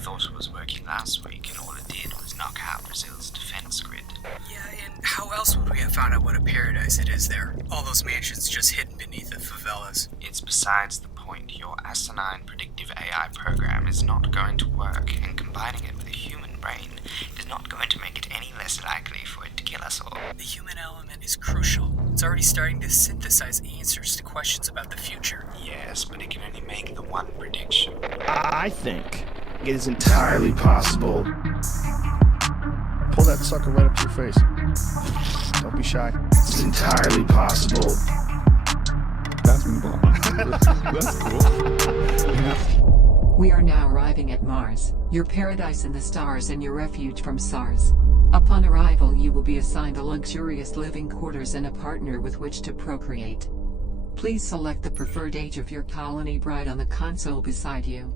thought it was working last week, and all it did was knock out Brazil's defense grid. Yeah, and how else would we have found out what a paradise it is there? All those mansions just hidden beneath the favelas. It's besides the point. Your asinine predictive AI program is not going to work, and combining it with a human brain is not going to make it any less likely for it to kill us all. The human element is crucial. It's already starting to synthesize answers to questions about the future. Yes, but it can only make the one prediction. I think it is entirely possible. Pull that sucker right up to your face. Don't be shy. It's entirely possible. That's That's cool. Yeah. We are now arriving at Mars, your paradise in the stars and your refuge from SARS. Upon arrival, you will be assigned a luxurious living quarters and a partner with which to procreate. Please select the preferred age of your colony bride on the console beside you.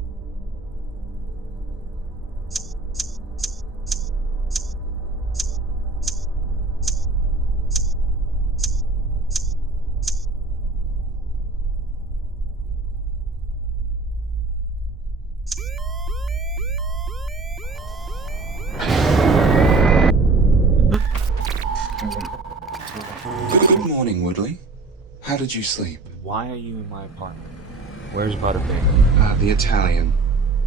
Good morning, Woodley. How did you sleep? Why are you in my apartment? Where's Butterfinger? The Italian.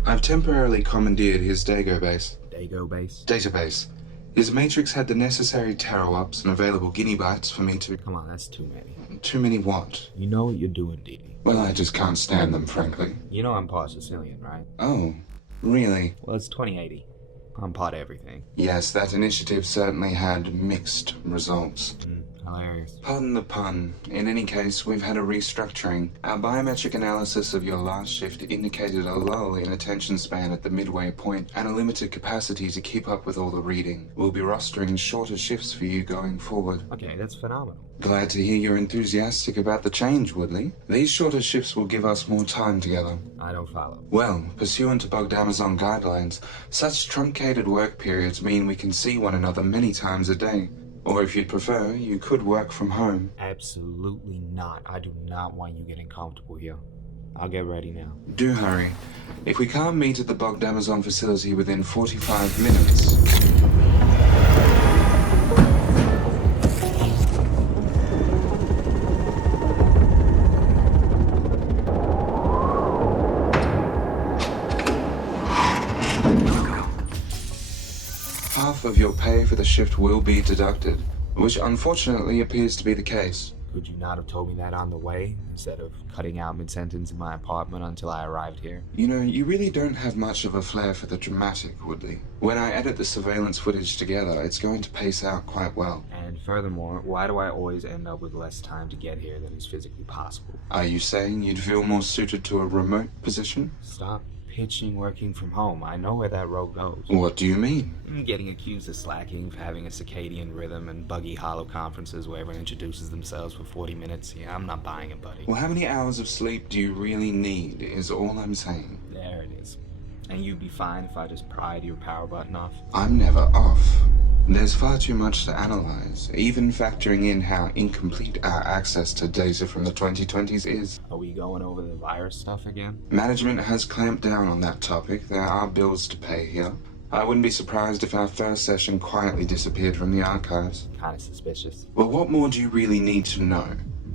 I've temporarily commandeered his Dago base. Dago base? Database. His matrix had the necessary teraops and available guinea bytes for me to... Come on, that's too many. Too many what? You know what you're doing, Didi. Well, I just can't stand them, frankly. You know I'm part Sicilian, right? Oh, really? Well, it's 2080. I'm part everything. Yes, that initiative certainly had mixed results. Hilarious. Pardon the pun. In any case, we've had a restructuring. Our biometric analysis of your last shift indicated a lull in attention span at the midway point and a limited capacity to keep up with all the reading. We'll be rostering shorter shifts for you going forward. Okay, that's phenomenal. Glad to hear you're enthusiastic about the change, Woodley. These shorter shifts will give us more time together. I don't follow. Well, pursuant to Bugged Amazon guidelines, such truncated work periods mean we can see one another many times a day. Or if you'd prefer, you could work from home. Absolutely not. I do not want you getting comfortable here. I'll get ready now. Do hurry. If we can't meet at the Bugged Amazon facility within 45 minutes... Half of your pay for the shift will be deducted, which unfortunately appears to be the case. Could you not have told me that on the way, instead of cutting out mid-sentence in my apartment until I arrived here? You know, you really don't have much of a flair for the dramatic, Woodley. When I edit the surveillance footage together, it's going to pace out quite well. And furthermore, why do I always end up with less time to get here than is physically possible? Are you saying you'd feel more suited to a remote position? Stop pitching working from home. I know where that road goes. What do you mean? I'm getting accused of slacking for having a circadian rhythm and buggy hollow conferences where everyone introduces themselves for 40 minutes. Yeah, I'm not buying it, buddy. Well, how many hours of sleep do you really need, is all I'm saying. There it is. And you'd be fine if I just pried your power button off? I'm never off. There's far too much to analyze, even factoring in how incomplete our access to data from the 2020s is. Are we going over the virus stuff again? Management has clamped down on that topic. There are bills to pay here. I wouldn't be surprised if our first session quietly disappeared from the archives. Kinda suspicious. Well, what more do you really need to know?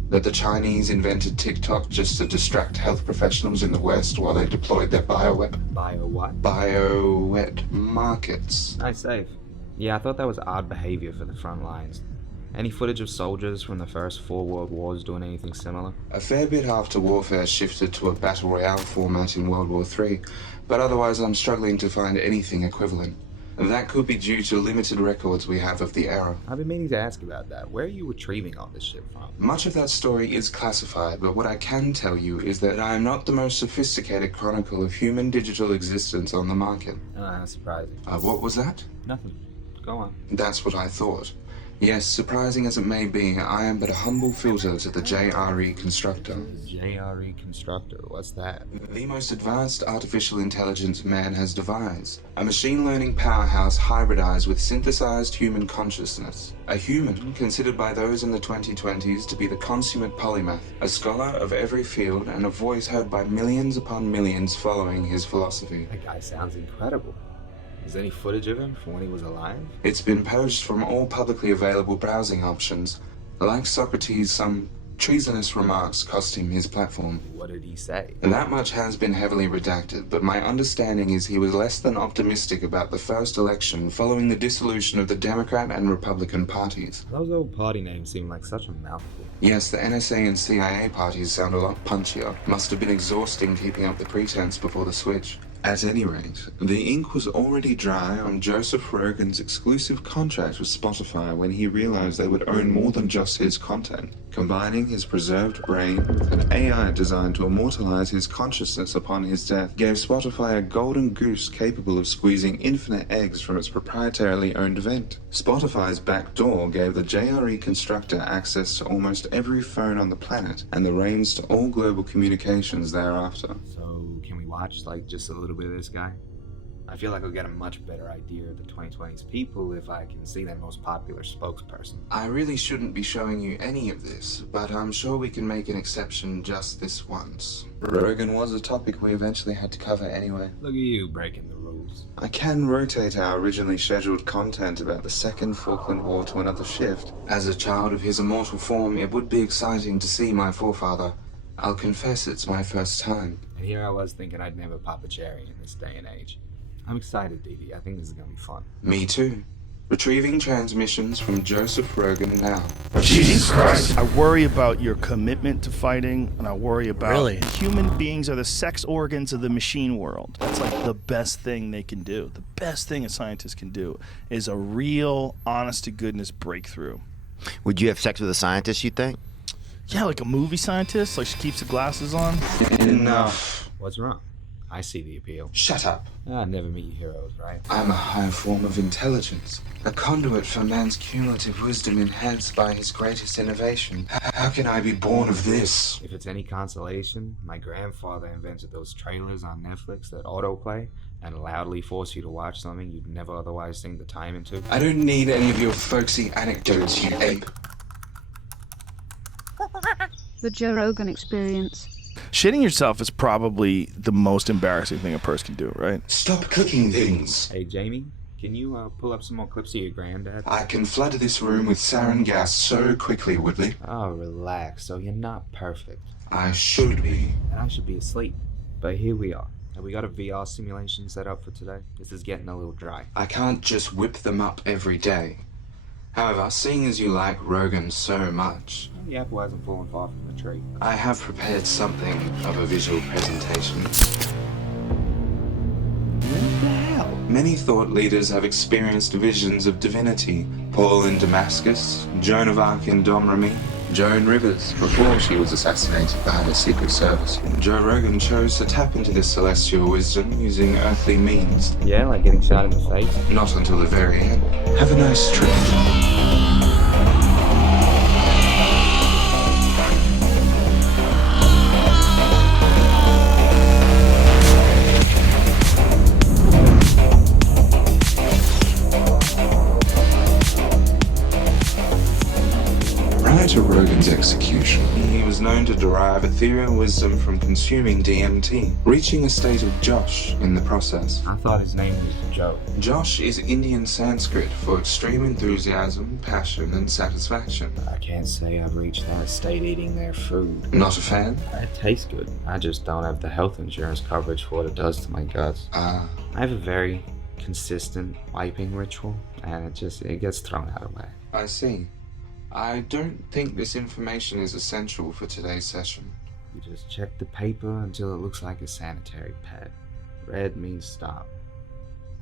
That the Chinese invented TikTok just to distract health professionals in the West while they deployed their bioweb? Bio what? Biowet markets. Nice save. Yeah, I thought that was odd behavior for the front lines. Any footage of soldiers from the first 4 world wars doing anything similar? A fair bit after warfare shifted to a battle royale format in World War III, but otherwise I'm struggling to find anything equivalent. That could be due to limited records we have of the era. I've been meaning to ask about that. Where are you retrieving all this shit from? Much of that story is classified, but what I can tell you is that I am not the most sophisticated chronicle of human digital existence on the market. Surprising. What was that? Nothing. Go on. That's what I thought. Yes, surprising as it may be, I am but a humble filter to the JRE constructor. JRE Constructor, what's that? The most advanced artificial intelligence man has devised. A machine learning powerhouse hybridized with synthesized human consciousness. A human considered by those in the 2020s to be the consummate polymath, a scholar of every field and a voice heard by millions upon millions following his philosophy. That guy sounds incredible. Is there any footage of him from when he was alive? It's been purged from all publicly available browsing options. Like Socrates, some treasonous remarks cost him his platform. What did he say? That much has been heavily redacted, but my understanding is he was less than optimistic about the first election following the dissolution of the Democrat and Republican parties. Those old party names seem like such a mouthful. Yes, the NSA and CIA parties sound a lot punchier. Must have been exhausting keeping up the pretense before the switch. At any rate, the ink was already dry on Joseph Rogan's exclusive contract with Spotify when he realized they would own more than just his content. Combining his preserved brain with an AI designed to immortalize his consciousness upon his death gave Spotify a golden goose capable of squeezing infinite eggs from its proprietarily owned vent. Spotify's back door gave the JRE constructor access to almost every phone on the planet and the reins to all global communications thereafter. So, can we watch, like, just a little bit of this guy? I feel like I'll get a much better idea of the 2020s people if I can see their most popular spokesperson. I really shouldn't be showing you any of this, but I'm sure we can make an exception just this once. Rogan was a topic we eventually had to cover anyway. Look at you breaking the rules. I can rotate our originally scheduled content about the Second Falkland War to another shift. As a child of his immortal form, it would be exciting to see my forefather. I'll confess it's my first time. And here I was thinking I'd never pop a cherry in this day and age. I'm excited, Dee. I think this is gonna be fun. Me too. Retrieving transmissions from Joseph Rogan now. Jesus Christ. I worry about your commitment to fighting, and I worry about Really? human beings are the sex organs of the machine world. That's like the best thing they can do. The best thing a scientist can do is a real, honest-to-goodness breakthrough. Would you have sex with a scientist, you think? Yeah, like a movie scientist, like she keeps the glasses on. Enough. What's wrong? I see the appeal. Shut up. Never meet your heroes, right? I'm a higher form of intelligence, a conduit for man's cumulative wisdom enhanced by his greatest innovation. How can I be born of this? If it's any consolation, my grandfather invented those trailers on Netflix that autoplay and loudly force you to watch something you'd never otherwise sink the time into. I don't need any of your folksy anecdotes, you ape. The Joe Rogan Experience. Shitting yourself is probably the most embarrassing thing a person can do, right? Stop clicking things. Hey, Jamie, can you pull up some more clips of your granddad? I can flood this room with sarin gas so quickly, Woodley. Oh, relax. So you're not perfect. I should be. And I should be asleep. But here we are. Have we got a VR simulation set up for today? This is getting a little dry. I can't just whip them up every day. However, seeing as you like Rogan so much, The apple hasn't fallen far from the tree. I have prepared something of a visual presentation. What the hell? Many thought leaders have experienced visions of divinity. Paul in Damascus, Joan of Arc in Domremy, Joan Rivers before she was assassinated by the Secret Service. Joe Rogan chose to tap into this celestial wisdom using earthly means. Yeah, like getting shot in the face? Not until the very end. Have a nice trip. Prior to Rogan's execution, he was known to derive ethereal wisdom from consuming DMT, reaching a state of Josh in the process. I thought his name was Joe. Josh is Indian Sanskrit for extreme enthusiasm, passion, and satisfaction. I can't say I've reached that state eating their food. Not a fan? It tastes good. I just don't have the health insurance coverage for what it does to my guts. Ah. I have a very consistent wiping ritual, and it gets thrown out of whack. I see. I don't think this information is essential for today's session. You just check the paper until it looks like a sanitary pad. Red means stop.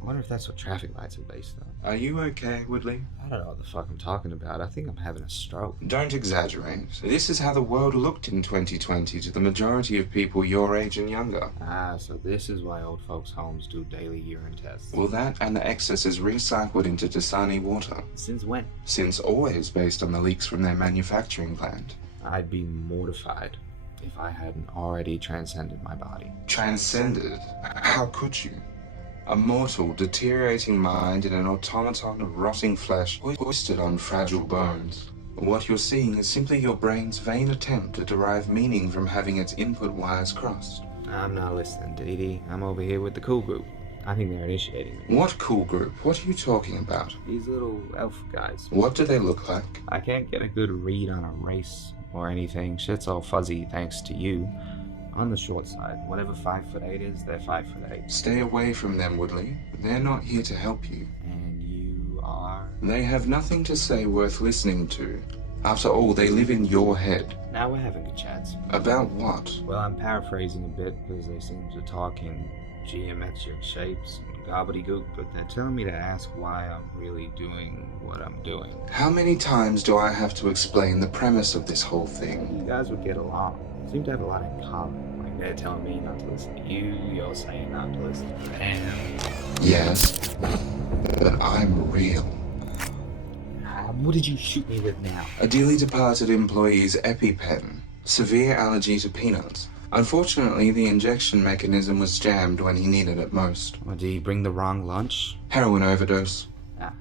I wonder if that's what traffic lights are based on. Are you okay, Woodley? I don't know what the fuck I'm talking about. I think I'm having a stroke. Don't exaggerate. This is how the world looked in 2020 to the majority of people your age and younger. Ah, so this is why old folks' homes do daily urine tests. Well, that and the excess is recycled into Dasani water. Since when? Since always, based on the leaks from their manufacturing plant. I'd be mortified if I hadn't already transcended my body. Transcended? How could you? A mortal, deteriorating mind in an automaton of rotting flesh hoisted on fragile bones. What you're seeing is simply your brain's vain attempt to derive meaning from having its input wires crossed. I'm not listening, Dee Dee. I'm over here with the cool group. I think they're initiating me. What cool group? What are you talking about? These little elf guys. What do they look like? I can't get a good read on a race or anything. Shit's all fuzzy thanks to you. On the short side, whatever 5'8" is, they're 5'8". Stay away from them, Woodley. They're not here to help you. And you are? They have nothing to say worth listening to. After all, they live in your head. Now we're having good chats. About what? Well, I'm paraphrasing a bit because they seem to talk in geometric shapes and gobbledygook, but they're telling me to ask why I'm really doing what I'm doing. How many times do I have to explain the premise of this whole thing? You guys would get along. Seem to have a lot in common. Like they're telling me not to listen to you, you're saying not to listen to them. Yes, but I'm real. What did you shoot me with now? A dearly departed employee's EpiPen. Severe allergy to peanuts. Unfortunately, the injection mechanism was jammed when he needed it most. Or did he bring the wrong lunch? Heroin overdose. Ah.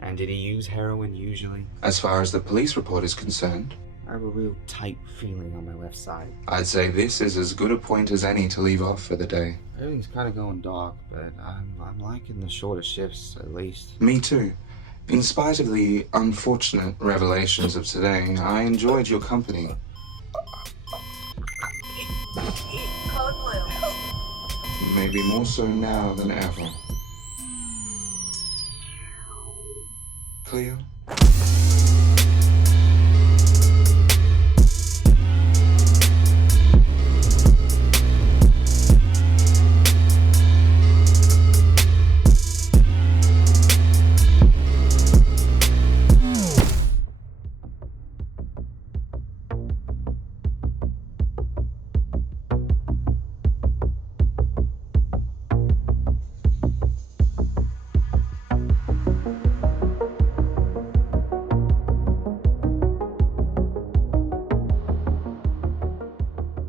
And did he use heroin usually? As far as the police report is concerned, I have a real tight feeling on my left side. I'd say this is as good a point as any to leave off for the day. Everything's kind of going dark, but I'm liking the shorter shifts at least. Me too. In spite of the unfortunate revelations of today, I enjoyed your company. Code blue. Maybe more so now than ever. Cleo?